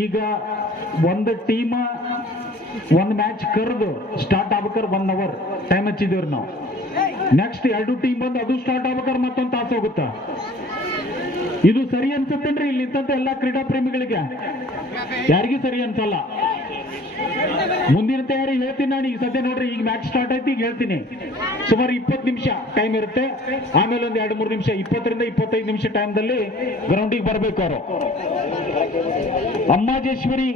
ಈಗ ಒಂದು ಟೀಮ್ ಒಂದು ಮ್ಯಾಚ್ ಕರೆದು ಸ್ಟಾರ್ಟ್ ಆಗ್ಬೇಕಾದ್ರೆ 1 ಅವರ್ ಟೈಮ್ ಹಚ್ಚಿದೇವ್ರಿ ನಾವು. ನೆಕ್ಸ್ಟ್ 2 ಟೀಮ್ ಬಂದು ಅದು ಸ್ಟಾರ್ಟ್ ಆಗ್ಬೇಕಾದ್ರೆ ಮತ್ತೊಂದು ತಾಸು ಹೋಗುತ್ತ. ಇದು ಸರಿ ಅನ್ಸುತ್ತೇನ್ರಿ ಇಲ್ಲಿ ನಿಂತಂತ ಎಲ್ಲಾ ಕ್ರೀಡಾ ಪ್ರೇಮಿಗಳಿಗೆ? ಯಾರಿಗೂ ಸರಿ ಅನ್ಸಲ್ಲ. ಮುಂದಿನ ತಯಾರಿ ಹೇಳ್ತೀನಿ ನಾನು. ಈಗ ಸದ್ಯ ನೋಡ್ರಿ, ಈಗ ಮ್ಯಾಚ್ ಸ್ಟಾರ್ಟ್ ಆಯ್ತು, ಈಗ ಹೇಳ್ತೀನಿ. ಸುಮಾರು 20 ನಿಮಿಷ ಟೈಮ್ ಇರುತ್ತೆ. ಆಮೇಲೆ ಒಂದು 2-3 ನಿಮಿಷ, 20 ರಿಂದ 25 ನಿಮಿಷ ಟೈಮ್ದಲ್ಲಿ ಗ್ರೌಂಡಿಗೆ ಬರಬೇಕು ಅವರು. Ammajeshwari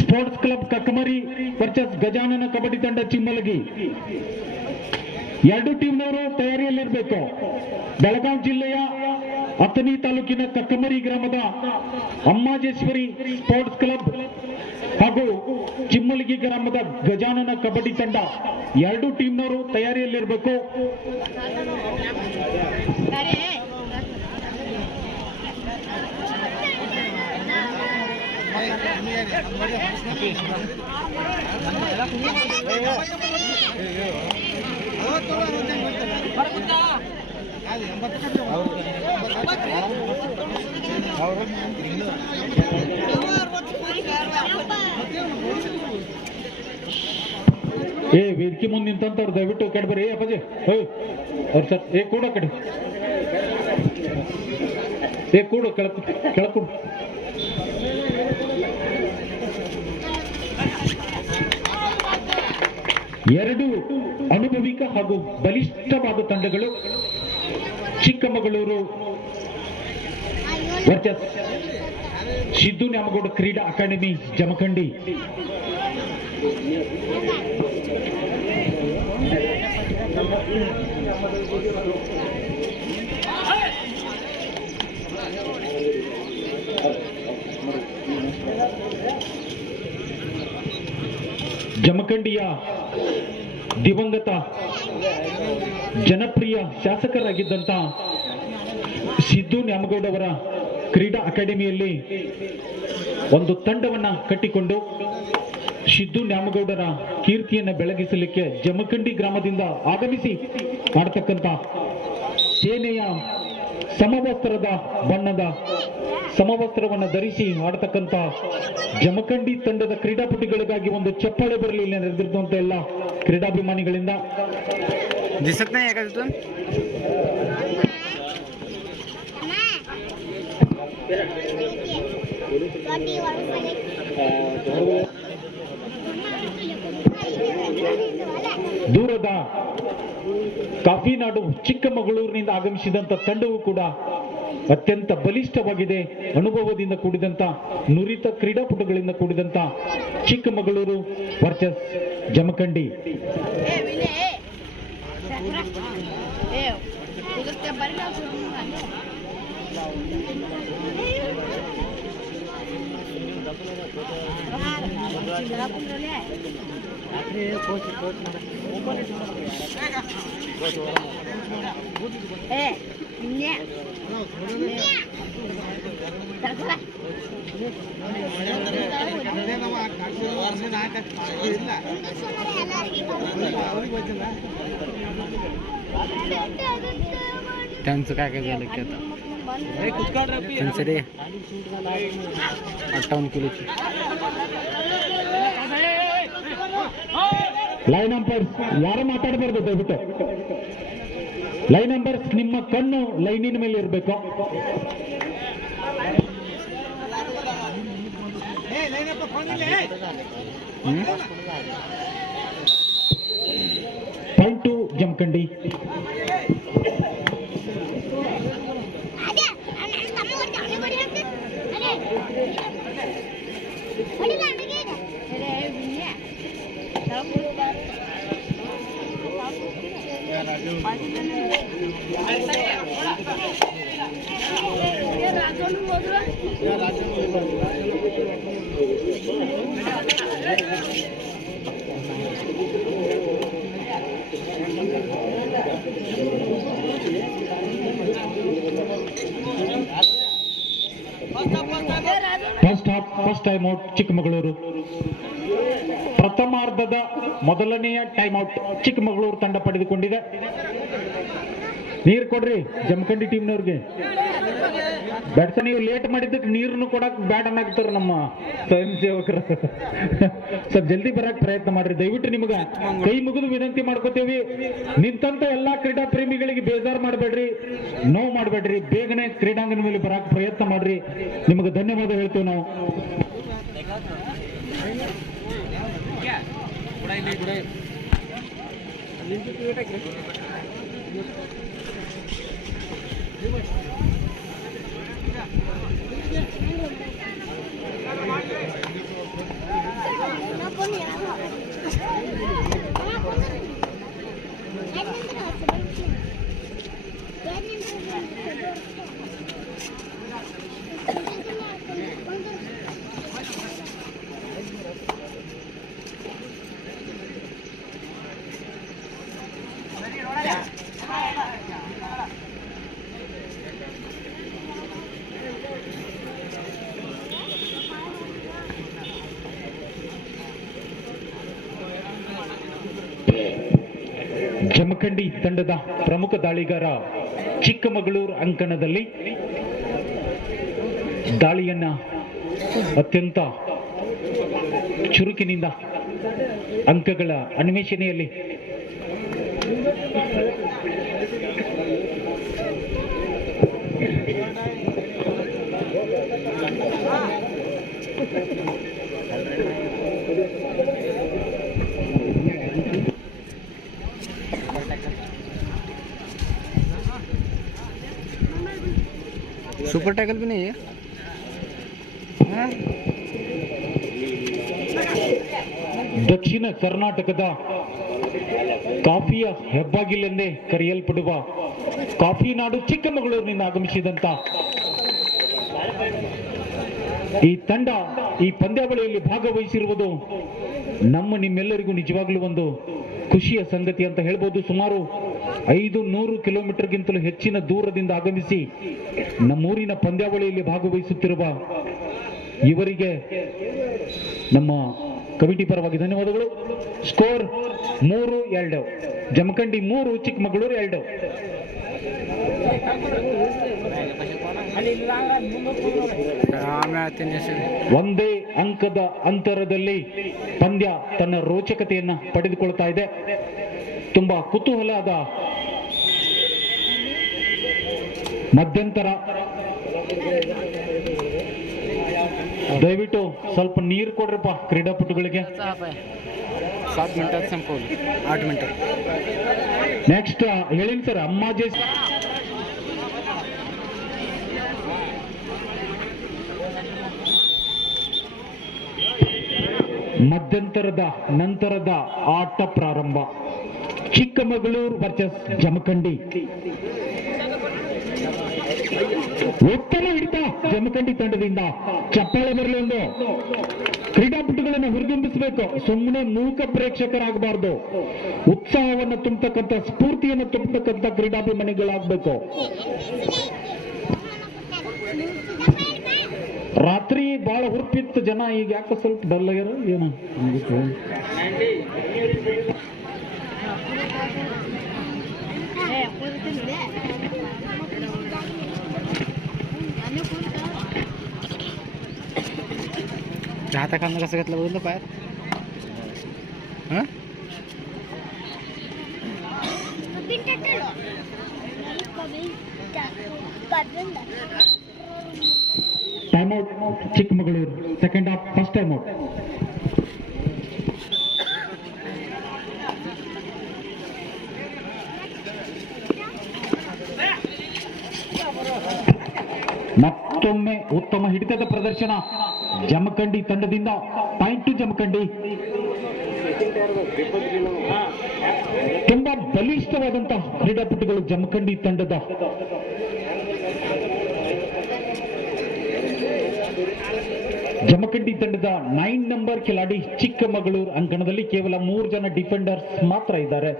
sports club Kakkamari versus Gajanana kabaddi ತಂಡ ಚಿಮ್ಮಲಗಿ. 2 ಟೀಮ್ನವರು ತಯಾರಿಯಲ್ಲಿರಬೇಕು. ಬೆಳಗಾವಿ ಜಿಲ್ಲೆಯ ಅಥಣಿ ತಾಲೂಕಿನ ಕಕ್ಕಮರಿ ಗ್ರಾಮದ ಅಮ್ಮಾಜೇಶ್ವರಿ ಸ್ಪೋರ್ಟ್ಸ್ ಕ್ಲಬ್ ಹಾಗೂ ಚಿಮ್ಮಲಗಿ ಗ್ರಾಮದ ಗಜಾನನ ಕಬಡ್ಡಿ ತಂಡ 2 ಟೀಮ್ನವರು ತಯಾರಿಯಲ್ಲಿರಬೇಕು. ವೇದಿಕೆ ಮುಂದೆ ನಿಂತವ್ರು ದಯವಿಟ್ಟು ಕಡೆ ಬರ್ರಿ. ಅಪ್ಪಾಜಿ ಅವ್ರು ಸರ್ ಕೂಡ ಕಡೆ ಕೂಡ ಕೆಳಕೊಂಡು. ಎರಡು ಅನುಭವಿಕ ಹಾಗೂ ಬಲಿಷ್ಠವಾದ ತಂಡಗಳು ಚಿಕ್ಕಮಗಳೂರು ವರ್ಸಸ್ ಸಿದ್ದು ನ್ಯಾಮಗೌಡ ಕ್ರೀಡಾ ಅಕಾಡೆಮಿ ಜಮಖಂಡಿ. ಜಮಖಂಡಿಯ ದಿವಂಗತ ಜನಪ್ರಿಯ ಶಾಸಕರಾಗಿದ್ದಂತ ಸಿದ್ದು ನ್ಯಾಮಗೌಡ ಅವರ ಕ್ರೀಡಾ ಅಕಾಡೆಮಿಯಲ್ಲಿ ಒಂದು ತಂಡವನ್ನ ಕಟ್ಟಿಕೊಂಡು ಸಿದ್ದು ನ್ಯಾಮಗೌಡರ ಕೀರ್ತಿಯನ್ನು ಬೆಳಗಿಸಲಿಕ್ಕೆ ಜಮಖಂಡಿ ಗ್ರಾಮದಿಂದ ಆಗಮಿಸಿ ಆಡ್ತಕ್ಕಂಥ ಸೇನೆಯ ಸಮವಸ್ತ್ರದ ಬಣ್ಣದ ಸಮವಸ್ತ್ರವನ್ನು ಧರಿಸಿ ಆಡ್ತಕ್ಕಂಥ ಜಮಖಂಡಿ ತಂಡದ ಕ್ರೀಡಾಪಟುಗಳಿಗಾಗಿ ಒಂದು ಚಪ್ಪಾಳೆ ಬರಲಿ ಇಲ್ಲಿ ನೆರೆದಿರುವಂತ ಎಲ್ಲ ಕ್ರೀಡಾಭಿಮಾನಿಗಳಿಂದ. ದೂರದ ಕಾಫಿನಾಡು ಚಿಕ್ಕಮಗಳೂರಿನಿಂದ ಆಗಮಿಸಿದಂತ ತಂಡವು ಕೂಡ ಅತ್ಯಂತ ಬಲಿಷ್ಠವಾಗಿದೆ. ಅನುಭವದಿಂದ ಕೂಡಿದಂತ ನುರಿತ ಕ್ರೀಡಾಪಟುಗಳಿಂದ ಕೂಡಿದಂತ ಚಿಕ್ಕಮಗಳೂರು ವರ್ಸಸ್ ಜಮಖಂಡಿ. त्यांचं काय काय झालं की आता त्यांचं रे 58 किलोची ಲೈನ್ ಅಂಪೈರ್ಸ್ ಯಾರು ಮಾತಾಡಬಾರ್ದು ದಯವಿಟ್ಟು. ಲೈನ್ ಅಂಪೈರ್ಸ್ ನಿಮ್ಮ ಕಣ್ಣು ಲೈನಿನ ಮೇಲೆ ಇರಬೇಕು. Point to Jamkhandi. First time out Chikkamagaluru. ಪ್ರಥಮಾರ್ಧದ ಮೊದಲನೆಯ ಟೈಮ್ ಔಟ್ ಚಿಕ್ಕಮಗಳೂರು ತಂಡ ಪಡೆದುಕೊಂಡಿದೆ. ನೀರು ಕೊಡ್ರಿ ಜಮಖಂಡಿ ಟೀಮ್ನವ್ರಿಗೆ. ಬೆಡ್ಸ ನೀವು ಲೇಟ್ ಮಾಡಿದ್ದಕ್ಕೆ ನೀರನ್ನು ಕೊಡಕ್ ಬ್ಯಾಡ ಅನ್ನಕ್ತಾರ ನಮ್ಮ ಸ್ವಯಂ ಸೇವಕರು. ಸ್ವಲ್ಪ ಜಲ್ದಿ ಬರಕ್ ಪ್ರಯತ್ನ ಮಾಡ್ರಿ ದಯವಿಟ್ಟು. ನಿಮ್ಗ ಕೈ ಮುಗಿದು ವಿನಂತಿ ಮಾಡ್ಕೋತೇವಿ, ನಿಂತಂತ ಎಲ್ಲಾ ಕ್ರೀಡಾ ಪ್ರೇಮಿಗಳಿಗೆ ಬೇಜಾರು ಮಾಡಬೇಡ್ರಿ, ನೋವು ಮಾಡಬೇಡ್ರಿ, ಬೇಗನೆ ಕ್ರೀಡಾಂಗಣ ಮೇಲೆ ಬರಕ್ ಪ್ರಯತ್ನ ಮಾಡ್ರಿ. ನಿಮಗೆ ಧನ್ಯವಾದ ಹೇಳ್ತೇವೆ ನಾವು. ಜಮಖಂಡಿ ತಂಡದ ಪ್ರಮುಖ ದಾಳಿಗಾರ ಚಿಕ್ಕಮಗಳೂರು ಅಂಕಣದಲ್ಲಿ ದಾಳಿಯನ್ನ ಅತ್ಯಂತ ಚುರುಕಿನಿಂದ ಅಂಕಗಳ ಅನ್ವೇಷಣೆಯಲ್ಲಿ सुपर टैकल भी नहीं है। ದಕ್ಷಿಣ ಕರ್ನಾಟಕದ ಕಾಫಿಯ ಹೆಬ್ಬಾಗಿಲೆಂದೇ ಕರೆಯಲ್ಪಡುವ ಕಾಫಿ ನಾಡು ಚಿಕ್ಕಮಗಳೂರಿನಿಂದ ಆಗಮಿಸಿದಂತ ಈ ತಂಡ ಈ ಪಂದ್ಯಾವಳಿಯಲ್ಲಿ ಭಾಗವಹಿಸಿರುವುದು ನಿಮ್ಮೆಲ್ಲರಿಗೂ ನಿಜವಾಗ್ಲೂ ಒಂದು ಖುಷಿಯ ಸಂಗತಿ ಅಂತ ಹೇಳ್ಬೋದು. ಸುಮಾರು 500 ಕಿಲೋಮೀಟರ್ಗಿಂತಲೂ ಹೆಚ್ಚಿನ ದೂರದಿಂದ ಆಗಮಿಸಿ ನಮ್ಮೂರಿನ ಪಂದ್ಯಾವಳಿಯಲ್ಲಿ ಭಾಗವಹಿಸುತ್ತಿರುವ ಇವರಿಗೆ ನಮ್ಮ ಕಮಿಟಿ ಪರವಾಗಿ ಧನ್ಯವಾದಗಳು. ಸ್ಕೋರ್ 3-2, ಜಮಖಂಡಿ 3, ಚಿಕ್ಕಮಗಳೂರು 2. ಒಂದೇ ಅಂಕದ ಅಂತರದಲ್ಲಿ ಪಂದ್ಯ ತನ್ನ ರೋಚಕತೆಯನ್ನ ಪಡೆದುಕೊಳ್ತಾ ಇದೆ. ತುಂಬಾ ಕುತೂಹಲದ ಮಧ್ಯಂತರ. ದಯವಿಟ್ಟು ಸ್ವಲ್ಪ ನೀರು ಕೊಡ್ರಪ್ಪ ಕ್ರೀಡಾಪಟುಗಳಿಗೆ. 7 मिनट संपवलं, 8 मिनट. ನೆಕ್ಸ್ಟ್ ಹೇಳಿನ್ ಸರ್, ಅಮ್ಮಾಜಿ ಮಧ್ಯಂತರದ ನಂತರದ ಆಟ ಪ್ರಾರಂಭ. ಚಿಕ್ಕಮಗಳೂರು ವರ್ಸಸ್ ಜಮಖಂಡಿ. ಉತ್ತಮ ಹಿಡಿತ ಜಮಖಂಡಿ ತಂಡದಿಂದ. ಚಪ್ಪಾಳೆ ಬರಲಿ. ಒಂದು ಕ್ರೀಡಾಪಟುಗಳನ್ನು ಹುರಿದುಂಬಿಸಬೇಕು, ಸುಮ್ಮನೆ ಮೂಕ ಪ್ರೇಕ್ಷಕರಾಗಬಾರ್ದು. ಉತ್ಸಾಹವನ್ನು ತುಂಬತಕ್ಕಂಥ, ಸ್ಫೂರ್ತಿಯನ್ನು ತುಂಬತಕ್ಕಂಥ ಕ್ರೀಡಾಭಿಮಾನಿಗಳಾಗಬೇಕು. ರಾತ್ರಿ ಬಹಳ ಹುರುಪಿತ್ತು ಜನ, ಈಗ ಯಾಕೆ ಸ್ವಲ್ಪ ಡಲ್ ಆಗ್ಯಾರ ಏನು आता काम कसं घेतलं बघितलं बाहेर. Time out Chikkamagaluru. Second half, first time out. ಮತ್ತೊಮ್ಮೆ ಉತ್ತಮ ಹಿಡಿತದ ಪ್ರದರ್ಶನ ಜಮಖಂಡಿ ತಂಡದಿಂದ. Point to Jamkhandi. ತುಂಬಾ ಬಲಿಷ್ಠವಾದಂತಹ ಕ್ರೀಡಾಪಟುಗಳು ಜಮಖಂಡಿ ತಂಡದ. ಜಮಖಂಡಿ ತಂಡದ 9 ನಂಬರ್ ಖಿಲಾಡಿ ಚಿಕ್ಕಮಗಳೂರು ಅಂಕಣದಲ್ಲಿ ಕೇವಲ 3 ಜನ ಡಿಫೆಂಡರ್ಸ್ ಮಾತ್ರ ಇದ್ದಾರೆ.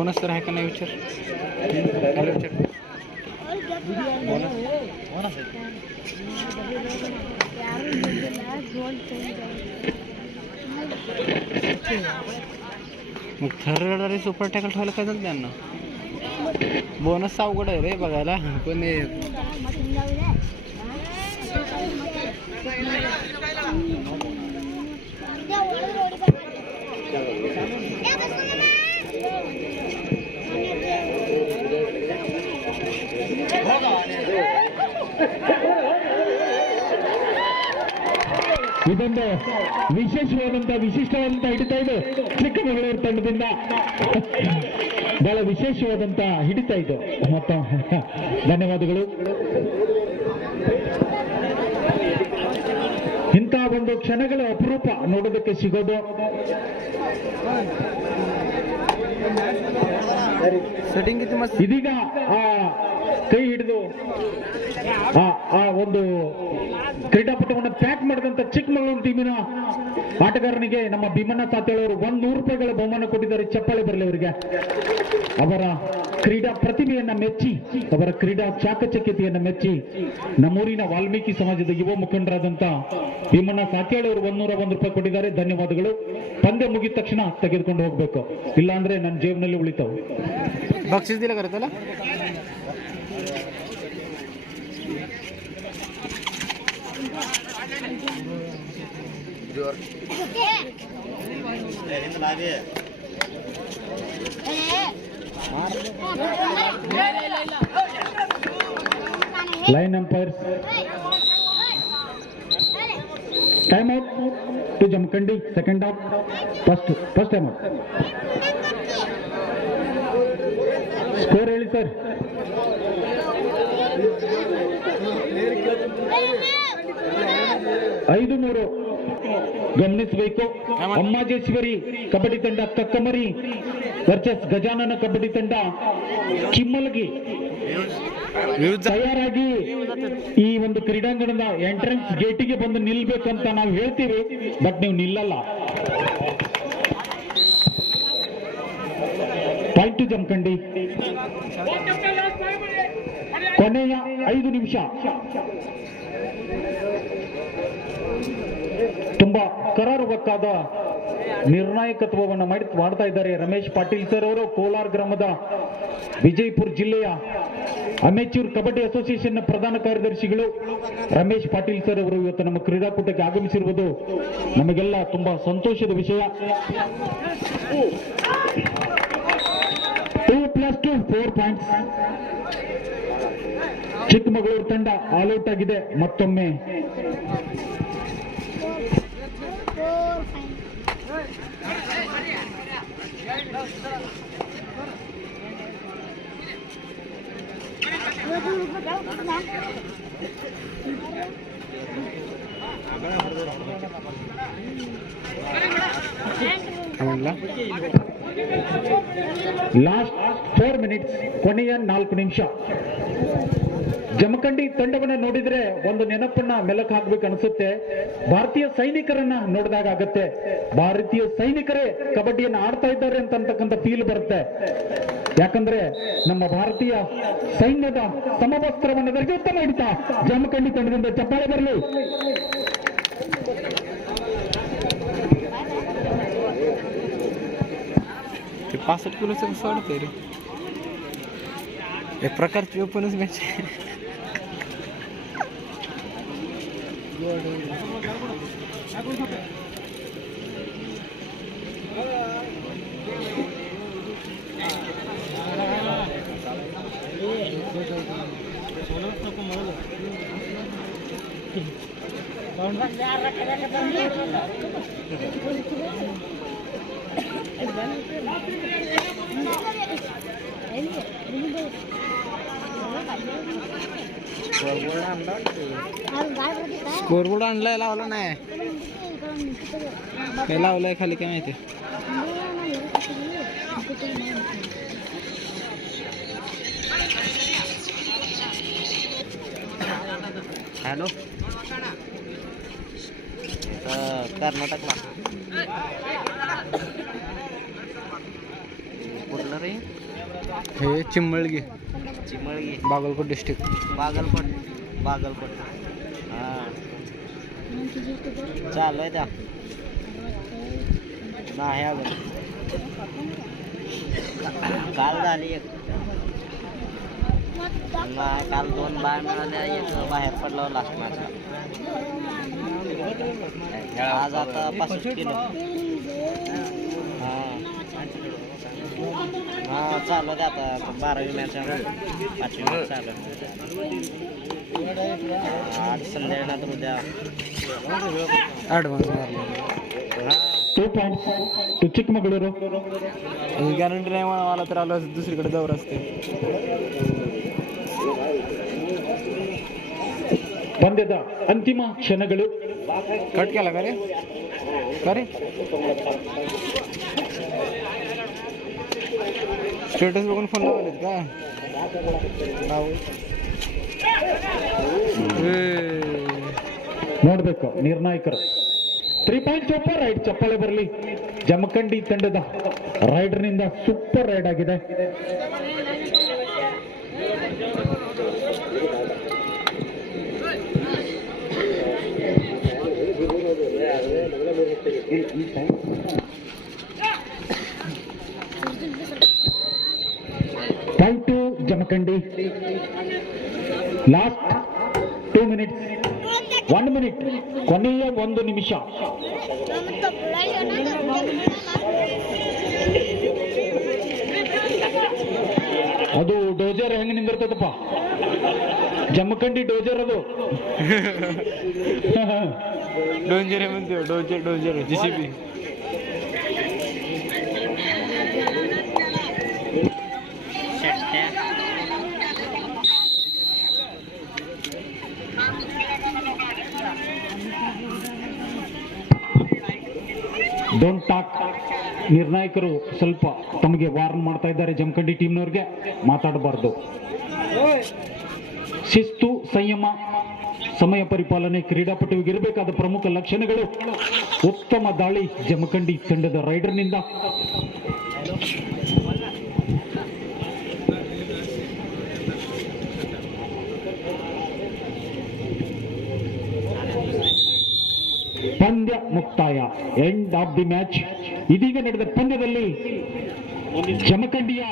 बोनस तर आहे का नाही विचार. हॅलो विचार. मग थर्ड आणि सुपर टॅकल ठेवायला काय झालं त्यांना. बोनस अवघड आहे रे बघायला पण ಇದೊಂದು ವಿಶಿಷ್ಟವಾದಂತ ಹಿಡಿತಾ ಇದೆ ಚಿಕ್ಕಮಗಳೂರು ತಂಡದಿಂದ. ಬಹಳ ವಿಶೇಷವಾದಂತ ಹಿಡಿತಾ ಇದು. ಮತ್ತು ಧನ್ಯವಾದಗಳು. ಇಂಥ ಒಂದು ಕ್ಷಣಗಳ ಅಪರೂಪ ನೋಡೋದಕ್ಕೆ ಸಿಗೋದು. ಇದೀಗ ಆ ಕೈ ಹಿಡಿದು ಆ ಒಂದು ಕ್ರೀಡಾಪಟುವನ್ನು ಪ್ಯಾಕ್ ಮಾಡಿದಂತ ಚಿಕ್ಕಮಗಳೂರು ಟೀಮಿನ ಆಟಗಾರನಿಗೆ ನಮ್ಮ ಭೀಮಣ್ಣ ಸಾತೇಳವರು ₹100 ಬಹುಮಾನ ಕೊಟ್ಟಿದ್ದಾರೆ. ಚಪ್ಪಾಳೆ ಬರಲಿ ಅವರಿಗೆ. ಅವರ ಕ್ರೀಡಾ ಪ್ರತಿಭೆಯನ್ನ ಮೆಚ್ಚಿ, ಅವರ ಕ್ರೀಡಾ ಚಾಕಚಕ್ಯತೆಯನ್ನ ಮೆಚ್ಚಿ ನಮ್ಮೂರಿನ ವಾಲ್ಮೀಕಿ ಸಮಾಜದ ಯುವ ಮುಖಂಡರಾದಂತ ಭೀಮಣ್ಣ ಸಾತೇಳವರು ₹101 ಕೊಟ್ಟಿದ್ದಾರೆ. ಧನ್ಯವಾದಗಳು. ಪಂದ್ಯ ಮುಗಿದ ತಕ್ಷಣ ತೆಗೆದುಕೊಂಡು ಹೋಗ್ಬೇಕು, ಇಲ್ಲಾಂದ್ರೆ ನನ್ನ ಜೇಬಿನಲ್ಲಿ ಉಳಿತಾವೆ. बक्षीस दिलं करत त्याला. Line umpires time out to Jamkhandi. Second half first time out. Score ಹೇಳಿ ಸರ್. 5-3 ಗಮನಿಸಬೇಕು. ಅಮ್ಮಾಜೇಶ್ವರಿ ಕಬಡ್ಡಿ ತಂಡ ಕಕ್ಕಮರಿ ವರ್ಸಸ್ ಗಜಾನನ ಕಬಡ್ಡಿ ತಂಡ ಕಿಮ್ಮಲಗಿ ತಯಾರಾಗಿ ಈ ಒಂದು ಕ್ರೀಡಾಂಗಣದ ಎಂಟ್ರೆನ್ಸ್ ಗೇಟಿಗೆ ಬಂದು ನಿಲ್ಬೇಕಂತ ನಾವು ಹೇಳ್ತೀವಿ, ಬಟ್ ನೀವು ನಿಲ್ಲಲ್ಲ. Point to Jamkhandi. ಕೊನೆಯ 5 ನಿಮಿಷ. ತುಂಬಾ ಕರಾರುವಕ್ಕಾದ ನಿರ್ಣಾಯಕತ್ವವನ್ನು ಮಾಡ್ತಾ ಇದ್ದಾರೆ ರಮೇಶ್ ಪಾಟೀಲ್ ಸರ್ ಅವರು. ಕೋಲಾರ ಗ್ರಾಮದ ವಿಜಯಪುರ ಜಿಲ್ಲೆಯ ಅಮೆಚೂರ್ ಕಬಡ್ಡಿ ಅಸೋಸಿಯೇಷನ್ ಪ್ರಧಾನ ಕಾರ್ಯದರ್ಶಿಗಳು ರಮೇಶ್ ಪಾಟೀಲ್ ಸರ್ ಅವರು ಇವತ್ತು ನಮ್ಮ ಕ್ರೀಡಾಕೂಟಕ್ಕೆ ಆಗಮಿಸಿರುವುದು ನಮಗೆಲ್ಲ ತುಂಬಾ ಸಂತೋಷದ ವಿಷಯ. 2+2 4 ಪಾಯಿಂಟ್ಸ್. ಚಿಕ್ಕಮಗಳೂರು ತಂಡ ಆಲ್ಔಟ್ ಆಗಿದೆ ಮತ್ತೊಮ್ಮೆ. ಲಾಸ್ಟ್ 4 ಮಿನಿಟ್ಸ್, ಕೊನೆಯ 4 ನಿಮಿಷ. ಜಮಖಂಡಿ ತಂಡವನ್ನ ನೋಡಿದ್ರೆ ಒಂದು ನೆನಪನ್ನ ಮೆಲಕ್ ಹಾಕ್ಬೇಕು ಅನ್ಸುತ್ತೆ. ಭಾರತೀಯ ಸೈನಿಕರನ್ನ ನೋಡಿದಾಗ ಆಗತ್ತೆ, ಭಾರತೀಯ ಸೈನಿಕರೇ ಕಬಡ್ಡಿಯನ್ನ ಆಡ್ತಾ ಇದ್ದಾರೆ ಅಂತಕ್ಕಂಥ ಫೀಲ್ ಬರುತ್ತೆ. ಯಾಕಂದ್ರೆ ನಮ್ಮ ಭಾರತೀಯ ಸೈನ್ಯದ ಸಮವಸ್ತ್ರವನ್ನು ಧರಿಸಿ ಉತ್ತಮ ಹಿಡಿತ ಜಮಖಂಡಿ ತಂಡದಿಂದ. ಚಪ್ಪಾಳೆ ಬರಲಿ. ते 65 किलोचं कसं वाटतंय रे. एक प्रकारची ओपनच मॅच आहे. स्कोरबोर्ड आणलाय, लावला नाही. काय लावलाय खाली काय माहिती. हॅलो, कर्नाटकला कुठलं रे हे चिंबळगी चिमळगी बागलकोट डिस्ट्रिक्ट बागलकोट हा चालू आहे त्या नाही अजून काल झाली एक नाही काल 2 बाय मिळाल्या एक बाहेर पडलो लास्ट मॅचला आज आता 65 किलो हा चालू आहे आता 12वी मॅच आहे 5वी मॅच चालू आज संध्याकाळी उद्या ॲडव्हान्स मारला 2 points to चिಕ್ಕमಗಳೂರು. गॅरंटी नाही मला तर आलो दुसरीकडे दौर असते ಪಂದ್ಯದ ಅಂತಿಮ ಕ್ಷಣಗಳು. कट केला का रे स्टेटस बघून फोन लावलेत का ನೋಡ್ಬೇಕು ನಿರ್ಣಾಯಕರು. 3 points ಸೂಪರ್ ರೈಡ್ ಚಪ್ಪಾಳೆ ಬರಲಿ. ಜಮಖಂಡಿ ತಂಡದ ರೈಡರ್ನಿಂದ ಸೂಪರ್ ರೈಡ್ ಆಗಿದೆ. Point to Jamkhandi. Last 2 minutes 1 minute ಕೊನೆಯ 1 ನಿಮಿಷ. ಅದು ಡೋಜರ್ ಹೆಂಗ್ ನಿಂದಿರ್ತದಪ್ಪ, ಜಮಖಂಡಿ ಡೋಜರ್ ಅದು. डोंजर म्हणते डोंजर JCB ಡೋಂಟ್ ಟಾಕ್. ನಿರ್ಣಾಯಕರು ಸ್ವಲ್ಪ ತಮಗೆ ವಾರ್ನ್ ಮಾಡ್ತಾ ಇದ್ದಾರೆ ಜಮಖಂಡಿ ಟೀಮ್ನವ್ರಿಗೆ, ಮಾತಾಡಬಾರ್ದು. ಶಿಸ್ತು, ಸಂಯಮ, ಸಮಯ ಪರಿಪಾಲನೆ ಕ್ರೀಡಾಪಟುವಿಗೆ ಇರಬೇಕಾದ ಪ್ರಮುಖ ಲಕ್ಷಣಗಳು. ಉತ್ತಮ ದಾಳಿ ಜಮಖಂಡಿ ತಂಡದ ರೈಡರ್ನಿಂದ. ಪಂದ್ಯ ಮುಕ್ತಾಯ, ಎಂಡ್ ಆಫ್ ದಿ ಮ್ಯಾಚ್. ಇದೀಗ ನಡೆದ ಪಂದ್ಯದಲ್ಲಿ ಜಮಖಂಡಿಯ